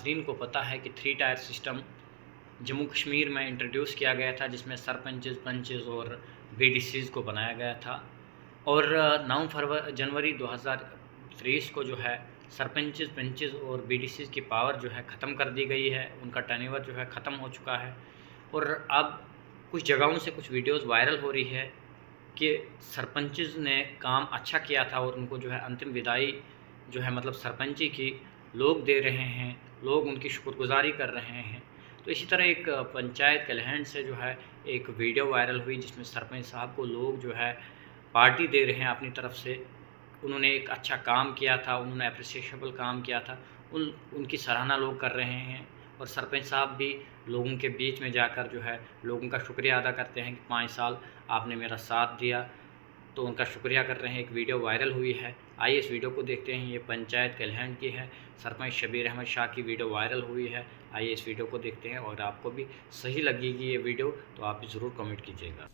नाजरीन को पता है कि 3 टायर सिस्टम जम्मू कश्मीर में इंट्रोड्यूस किया गया था, जिसमें सरपंचेस, पंचेस और बीडीसीज़ को बनाया गया था। और 9 जनवरी 2023 को जो है सरपंचेस, पंचेस और बीडीसीज़ की पावर जो है ख़त्म कर दी गई है, उनका टर्नओवर जो है ख़त्म हो चुका है। और अब कुछ जगहों से कुछ वीडियोज़ वायरल हो रही है कि सरपंचेस ने काम अच्छा किया था और उनको जो है अंतिम विदाई जो है मतलब सरपंची की लोग दे रहे हैं, लोग उनकी शुक्रगुजारी कर रहे हैं। तो इसी तरह एक पंचायत कलहंड से जो है एक वीडियो वायरल हुई, जिसमें सरपंच साहब को लोग जो है पार्टी दे रहे हैं अपनी तरफ से। उन्होंने एक अच्छा काम किया था, उन्होंने अप्रिसिएबल काम किया था, उनकी सराहना लोग कर रहे हैं। और सरपंच साहब भी लोगों के बीच में जाकर जो है लोगों का शुक्रिया अदा करते हैं कि 5 साल आपने मेरा साथ दिया, तो उनका शुक्रिया कर रहे हैं। एक वीडियो वायरल हुई है, आइए इस वीडियो को देखते हैं। ये पंचायत कलहंड की है, सरपंच शबीर अहमद शाह की वीडियो वायरल हुई है। आइए इस वीडियो को देखते हैं, और आपको भी सही लगेगी ये वीडियो तो आप भी ज़रूर कमेंट कीजिएगा।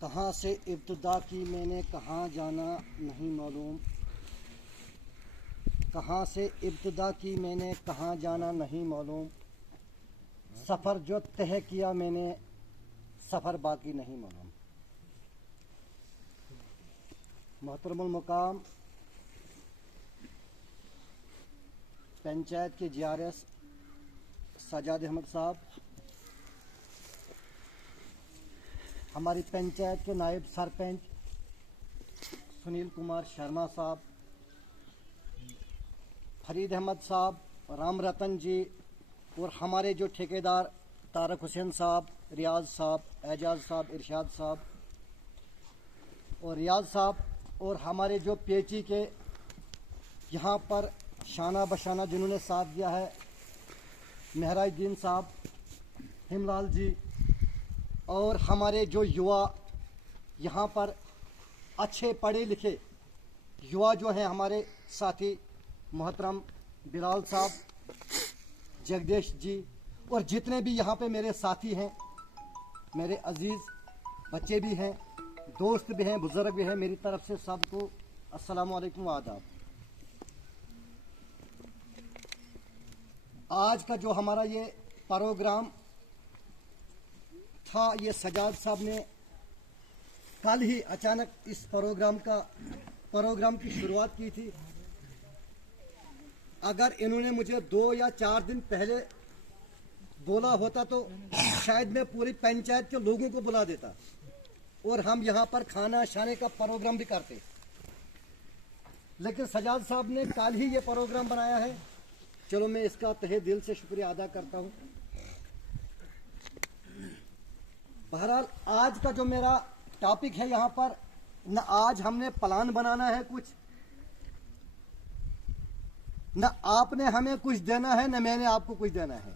कहाँ से इब्तिदा की मैंने कहाँ जाना नहीं मालूम, कहाँ से इब्तिदा की मैंने कहाँ जाना नहीं मालूम, सफ़र जो तय किया मैंने सफ़र बाकी नहीं मालूम। मोहतरमुल मुकाम पंचायत के जीआरएस सजाद अहमद साहब, हमारी पंचायत के नायब सरपंच सुनील कुमार शर्मा साहब, फरीद अहमद साहब, राम रतन जी, और हमारे जो ठेकेदार तारक हुसैन साहब, रियाज साहब, एजाज साहब, इरशाद साहब और रियाज साहब, और हमारे जो पेची के यहाँ पर शाना बशाना जिन्होंने साथ दिया है, महराजुद्दीन साहब, हिमलाल जी, और हमारे जो युवा यहाँ पर अच्छे पढ़े लिखे युवा जो हैं हमारे साथी मोहतरम बिलाल साहब, जगदीश जी, और जितने भी यहाँ पे मेरे साथी हैं, मेरे अजीज़ बच्चे भी हैं, दोस्त भी हैं, बुज़ुर्ग भी हैं, मेरी तरफ से सबको अस्सलामु अलैकुम व आदाब। आज का जो हमारा ये प्रोग्राम था, ये सजाद साहब ने कल ही अचानक इस प्रोग्राम की शुरुआत की थी। अगर इन्होंने मुझे 2 या 4 दिन पहले बोला होता तो शायद मैं पूरी पंचायत के लोगों को बुला देता और हम यहाँ पर खाना शाने का प्रोग्राम भी करते। लेकिन सजाद साहब ने कल ही ये प्रोग्राम बनाया है। चलो, मैं इसका तहे दिल से शुक्रिया अदा करता हूँ। बहरहाल आज का जो मेरा टॉपिक है यहाँ पर, न आज हमने प्लान बनाना है कुछ, न आपने हमें कुछ देना है, न मैंने आपको कुछ देना है।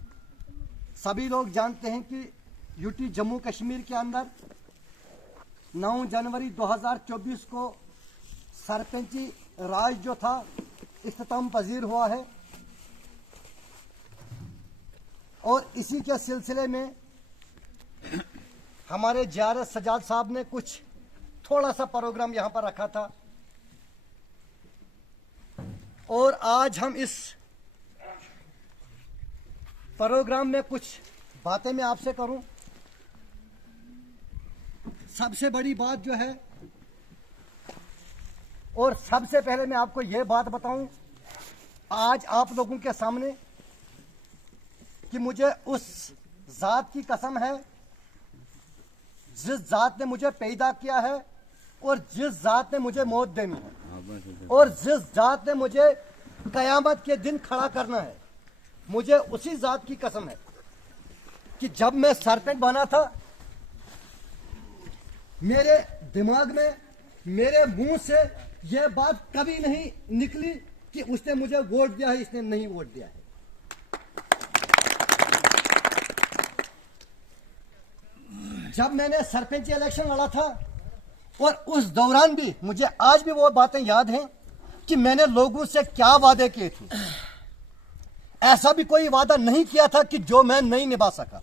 सभी लोग जानते हैं कि यूटी जम्मू कश्मीर के अंदर 9 जनवरी 2024 को सरपंची राज जो था इख्तिताम पजीर हुआ है, और इसी के सिलसिले में हमारे जीआरएस सजाद साहब ने कुछ थोड़ा सा प्रोग्राम यहाँ पर रखा था, और आज हम इस प्रोग्राम में कुछ बातें मैं आपसे करूं। सबसे बड़ी बात जो है, और सबसे पहले मैं आपको यह बात बताऊं आज आप लोगों के सामने कि मुझे उस जात की कसम है जिस जात ने मुझे पैदा किया है और जिस जात ने मुझे मौत देनी है और जिस जात ने मुझे कयामत के दिन खड़ा करना है, मुझे उसी जात की कसम है कि जब मैं सरपंच बना था, मेरे दिमाग में, मेरे मुंह से यह बात कभी नहीं निकली कि उसने मुझे वोट दिया है, इसने नहीं वोट दिया है। जब मैंने सरपंच इलेक्शन लड़ा था, और उस दौरान भी मुझे आज भी वो बातें याद हैं कि मैंने लोगों से क्या वादे किए थे। ऐसा भी कोई वादा नहीं किया था कि जो मैं नहीं निभा सका।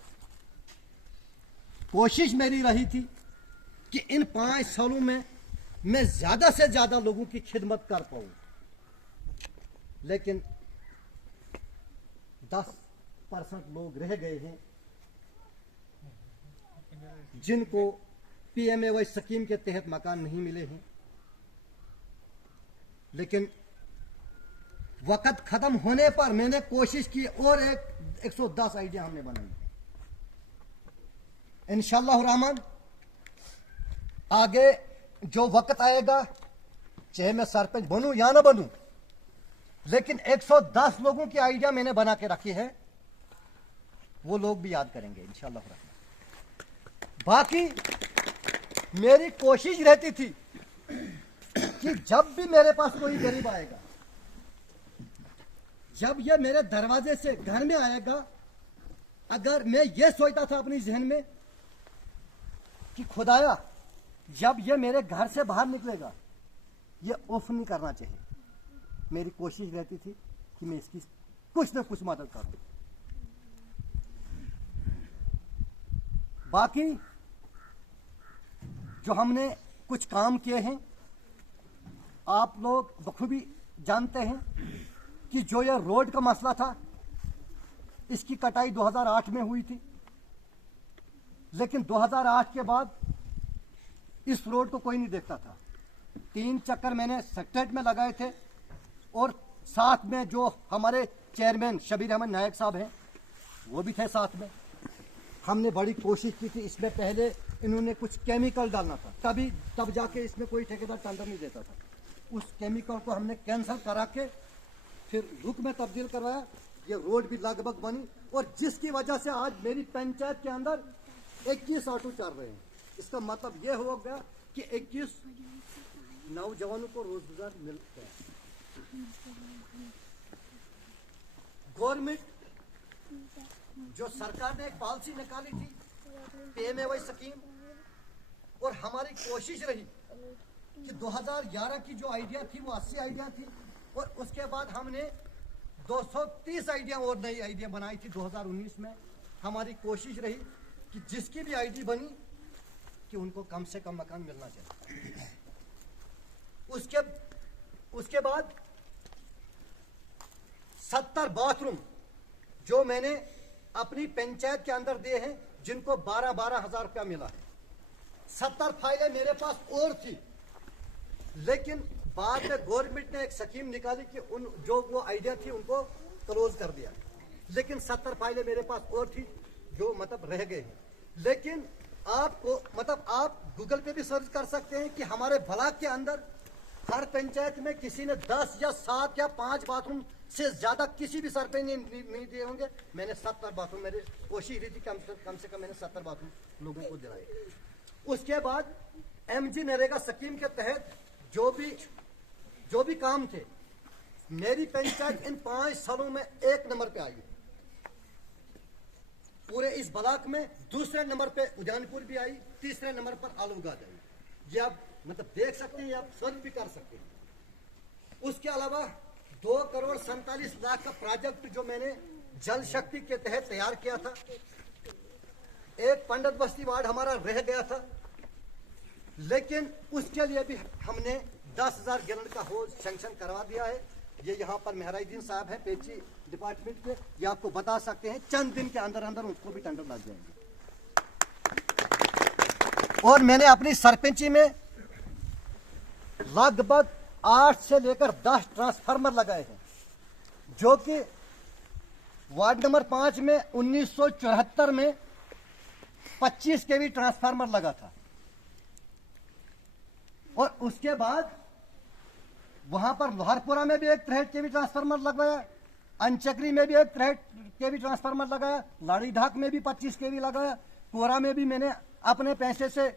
कोशिश मेरी रही थी कि इन 5 सालों में मैं ज्यादा से ज्यादा लोगों की खिदमत कर पाऊं, लेकिन 10% लोग रह गए हैं जिनको PMAY स्कीम के तहत मकान नहीं मिले हैं। लेकिन वक्त खत्म होने पर मैंने कोशिश की और 110 आइडिया हमने बनाई। इंशाअल्लाह रहमान आगे जो वक्त आएगा, चाहे मैं सरपंच बनूं या ना बनूं, लेकिन 110 लोगों की आइडिया मैंने बना के रखी है, वो लोग भी याद करेंगे इंशाअल्लाह रहमान। बाकी मेरी कोशिश रहती थी कि जब भी मेरे पास कोई गरीब आएगा, जब ये मेरे दरवाजे से घर में आएगा, अगर मैं ये सोचता था अपनी जहन में कि खुदाया जब ये मेरे घर से बाहर निकलेगा ये उफ नहीं करना चाहिए, मेरी कोशिश रहती थी कि मैं इसकी कुछ न कुछ मदद करूं। बाकी जो हमने कुछ काम किए हैं, आप लोग बखूबी जानते हैं कि जो ये रोड का मसला था, इसकी कटाई 2008 में हुई थी, लेकिन 2008 के बाद इस रोड को कोई नहीं देखता था। 3 चक्कर मैंने सेक्रेटरीट में लगाए थे और साथ में जो हमारे चेयरमैन शबीर अहमद नायक साहब हैं वो भी थे साथ में। हमने बड़ी कोशिश की थी, इसमें पहले इन्होंने कुछ केमिकल डालना था, तब जाके इसमें कोई ठेकेदार टेंडर नहीं देता था। उस केमिकल को हमने कैंसिल करा के फिर रुख में तब्दील करवाया, ये रोड भी लगभग बनी, और जिसकी वजह से आज मेरी पंचायत के अंदर 21 ऑटो चल रहे हैं। इसका मतलब ये हो गया कि 21 नौजवानों को रोजगार मिल गया। गवर्नमेंट जो सरकार ने एक पॉलिसी निकाली थी PMAY स्कीम, और हमारी कोशिश रही कि 2011 की जो आइडिया थी वो 80 आइडिया थी, और उसके बाद हमने 230 आइडिया और नई आइडिया बनाई थी 2019 में। हमारी कोशिश रही कि जिसकी भी आइडिया बनी कि उनको कम से कम मकान मिलना चाहिए। उसके बाद 70 बाथरूम जो मैंने अपनी पंचायत के अंदर दिए हैं, जिनको 12-12 हजार रुपया मिला है। 70 फाइलें मेरे पास और थी, लेकिन बाद में गवर्नमेंट ने एक स्कीम निकाली कि उन जो वो आइडिया थी उनको क्लोज कर दिया, लेकिन 70 फाइलें मेरे पास और थी जो मतलब रह गए हैं। लेकिन आपको मतलब आप गूगल पे भी सर्च कर सकते हैं कि हमारे ब्लॉक के अंदर हर पंचायत में किसी ने 10 या 7 या 5 बाथरूम से ज्यादा किसी भी सरपंच ने नहीं दिए होंगे। मैंने 70 बाथरूम, मेरी कोशिश रही थी कम से कम मैंने 70 बाथरूम लोगों को दिलाए। उसके बाद MG नरेगा स्कीम के तहत जो भी काम थे, मेरी पंचायत इन 5 सालों में 1 नंबर पे आई। पूरे इस ब्लॉक में दूसरे नंबर पे उद्यानपुर भी आई, तीसरे नंबर पर आलूगाद आई। ये आप मतलब देख सकते हैं, आप सर्च भी कर सकते हैं। उसके अलावा 2,47,00,000 का प्रोजेक्ट जो मैंने जल शक्ति के तहत तैयार किया था। एक पंडित बस्ती वार्ड हमारा रह गया था, लेकिन उसके लिए भी हमने 10,000 गैलन का होज सैंक्शन करवा दिया है। ये यहाँ पर मेहराइद्दीन साहब है पेची डिपार्टमेंट के, ये आपको बता सकते हैं चंद दिन के अंदर अंदर उसको भी टेंडर लग जाएंगे। और मैंने अपनी सरपंची में लगभग 8 से लेकर 10 ट्रांसफार्मर लगाए हैं, जो कि वार्ड नंबर 5 में 1974 में 25 केवी ट्रांसफार्मर लगा था। और उसके बाद वहां पर लोहरपुरा में भी एक 63 केवी ट्रांसफार्मर लगवाया, अंचक्री में भी एक 63 केवी ट्रांसफार्मर लगाया, लाड़ी ढाक में भी 25 केवी लगाया, कोरा में भी मैंने अपने पैसे से